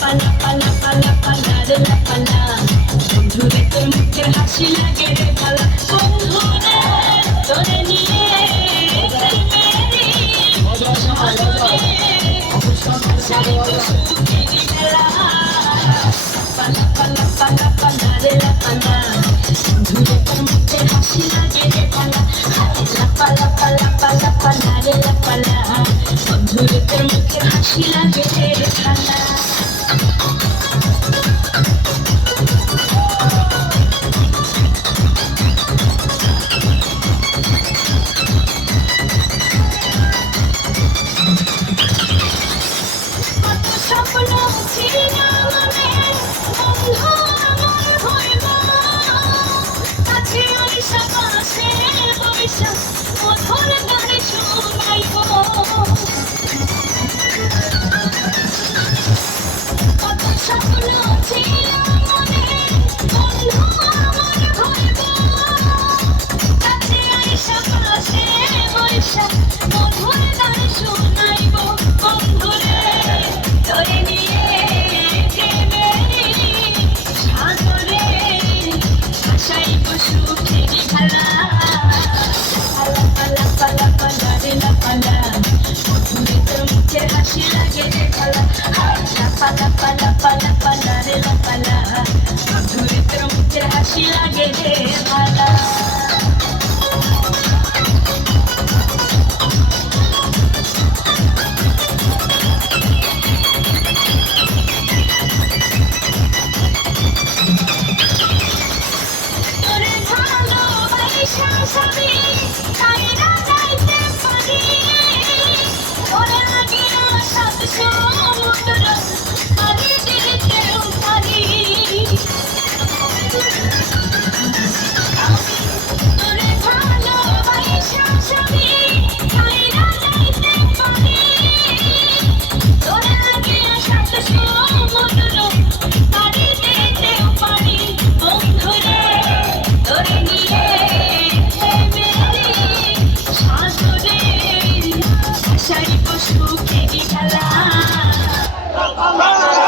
পালা পালা পালা পালা রে পালা বন্ধুরে তোর মুখের হাসি লাগে রে ভালা বন্ধুরে তোরে নিয়ে পালা পালা পালা পালা রে পালা বন্ধুরে তোর মুখের হাসি লাগে রে ভালা পালা পালা পালা পালা রে পালা বন্ধুরে তোর মুখের হাসি লাগে রে ভালা